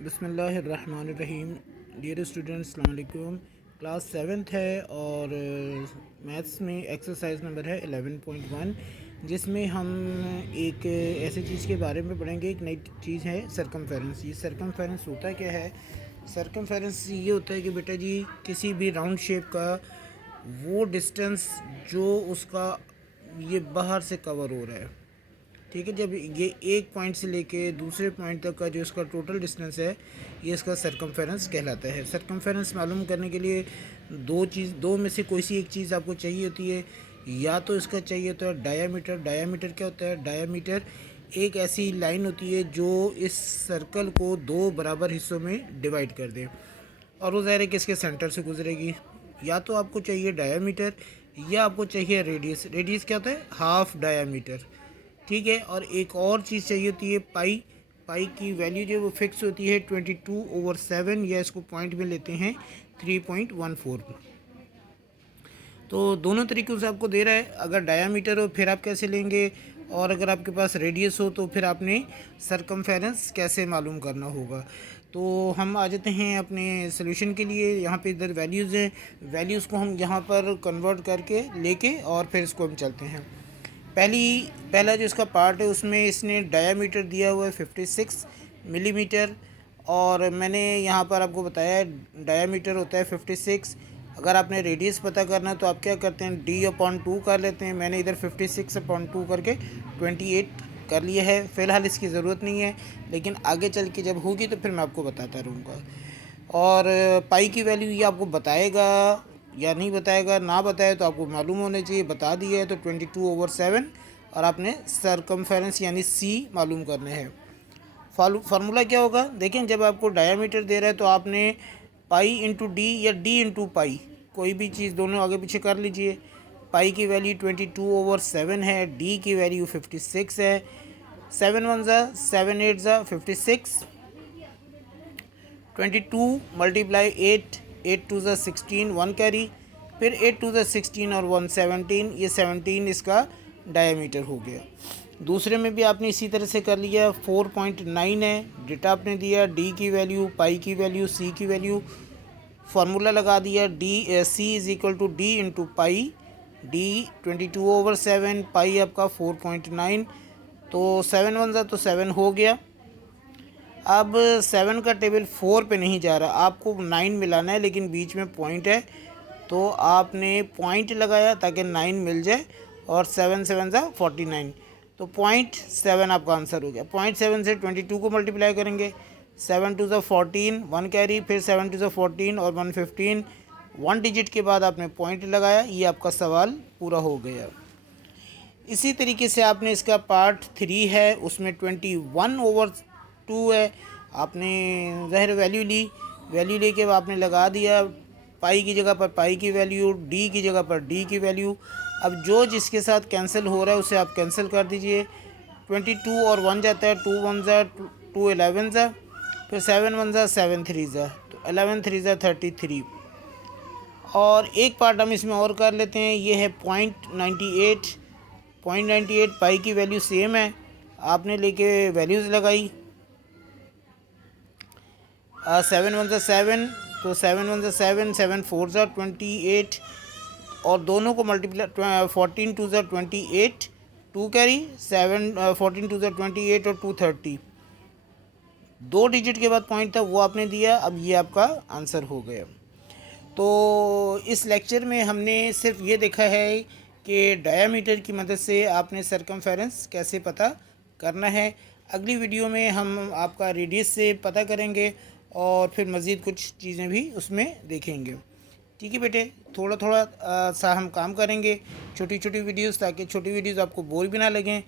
बिस्मिल्लाहिर्रहमानिर्रहीम। Dear students, अस्सलाम वालेकुम। क्लास 7th है और मैथ्स में एक्सरसाइज नंबर है 11.1, जिसमें हम एक ऐसी चीज़ के बारे में पढ़ेंगे। एक नई चीज़ है सरकमफेरेंस। ये सरकमफेरेंस होता क्या है? सरकमफेरेंस ये होता है कि बेटा जी, किसी भी राउंड शेप का वो डिस्टेंस जो उसका ये बाहर से कवर हो रहा है, ठीक है। जब ये एक पॉइंट से लेके दूसरे पॉइंट तक का जो इसका टोटल डिस्टेंस है, ये इसका सरकमफेरेंस कहलाता है। सरकमफेरेंस मालूम करने के लिए दो में से कोई सी एक चीज़ आपको चाहिए होती है। या तो इसका चाहिए होता है डायामीटर। डायामीटर क्या होता है? डायामीटर एक ऐसी लाइन होती है जो इस सर्कल को दो बराबर हिस्सों में डिवाइड कर दे, और वो ज़ाहिर है किसके सेंटर से गुजरेगी। या तो आपको चाहिए डायामीटर या आपको चाहिए रेडियस। रेडियस क्या होता है? हाफ डायामीटर, ठीक है। और एक और चीज़ चाहिए होती है पाई। पाई की वैल्यू जो है वो फिक्स होती है 22/7, या इसको पॉइंट में लेते हैं 3.14। तो दोनों तरीक़ों से आपको दे रहा है। अगर डायामीटर हो फिर आप कैसे लेंगे, और अगर आपके पास रेडियस हो तो फिर आपने सरकमफेरेंस कैसे मालूम करना होगा। तो हम आ जाते हैं अपने सोल्यूशन के लिए। यहाँ पे इधर वैल्यूज़ हैं, वैल्यूज़ को हम यहाँ पर कन्वर्ट करके लेके और फिर इसको हम चलते हैं। पहला जो इसका पार्ट है उसमें इसने डायामीटर दिया हुआ है 56 मिलीमीटर, और मैंने यहाँ पर आपको बताया डायामीटर होता है 56। अगर आपने रेडियस पता करना तो आप क्या करते हैं, D/2 कर लेते हैं। मैंने इधर 56/2 करके 28 कर लिया है। फ़िलहाल इसकी ज़रूरत नहीं है, लेकिन आगे चल के जब होगी तो फिर मैं आपको बताता रहूँगा। और पाई की वैल्यू ये आपको बताएगा या नहीं बताएगा, ना बताए तो आपको मालूम होना चाहिए। बता दिया है तो 22/7, और आपने सरकमफेरेंस यानी C मालूम करने हैं। फार्मूला क्या होगा देखें, जब आपको डायामीटर दे रहा है तो आपने पाई इंटू डी या डी इंटू पाई, कोई भी चीज़ दोनों आगे पीछे कर लीजिए। पाई की वैल्यू 22/7 है, डी की वैल्यू 56 है। 7 1 ज़ा 7 8 ज़ा 56, 22 मल्टीप्लाई 8, 8 2 ज़ा 16, 1 कैरी, फिर 8 2 ज़ा 16 और 1 17, ये 17 इसका डायामीटर हो गया। दूसरे में भी आपने इसी तरह से कर लिया। 4.9 है, डेटा आपने दिया, डी की वैल्यू, पाई की वैल्यू, सी की वैल्यू, फार्मूला लगा दिया। C is equal to D into pi. D 22/7, pi आपका 4.9, तो 7 1 ज़ा तो 7 हो गया। अब 7 का टेबल 4 पे नहीं जा रहा, आपको 9 मिलाना है, लेकिन बीच में पॉइंट है तो आपने पॉइंट लगाया ताकि 9 मिल जाए, और 7 7 ज़ा 49, तो 0.7 आपका आंसर हो गया। 0.7 से 22 को मल्टीप्लाई करेंगे। 7 2 ज़ा 14, 1 कैरी, फिर 7 2 ज़ा 14 और 1 15, 1 डिजिट के बाद आपने पॉइंट लगाया। ये आपका सवाल पूरा हो गया। इसी तरीके से आपने इसका पार्ट 3 है, उसमें 21/2 है। आपने ज़ाहिर वैल्यू ली, वैल्यू लेके आपने लगा दिया। पाई की जगह पर पाई की वैल्यू, डी की जगह पर डी की वैल्यू। अब जो जिसके साथ कैंसिल हो रहा है उसे आप कैंसिल कर दीजिए। 22 और 1 जाता है, 2 1 ज़ा 2 11 ज़ा, फिर 7 1 ज़ा 7 3 ज़ा, तो 11 3 ज़ा 33। और एक पार्ट हम इसमें और कर लेते हैं, ये है 0.98। 0.98 पाई की वैल्यू सेम है, आपने लेके वैल्यूज़ लगाई। 7 1 ज़ा 7, तो 7 1 ज़ा 7, 7 4 ज़ा 28, और दोनों को मल्टीप्लाई 14 2 ज़ा 28, 2 कैरी, 7 14 2 ज़ा 28 और 2 30, 2 डिजिट के बाद पॉइंट था वो आपने दिया। अब ये आपका आंसर हो गया। तो इस लेक्चर में हमने सिर्फ ये देखा है कि डायामीटर की मदद से आपने सरकमफेरेंस कैसे पता करना है। अगली वीडियो में हम आपका रेडियस से पता करेंगे और फिर मज़ीद कुछ चीज़ें भी उसमें देखेंगे। ठीक है बेटे, थोड़ा थोड़ा सा हम काम करेंगे, छोटी छोटी वीडियोस, ताकि छोटी वीडियोस आपको बोर भी ना लगें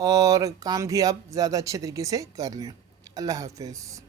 और काम भी आप ज़्यादा अच्छे तरीके से कर लें। अल्लाह हाफ़िज़।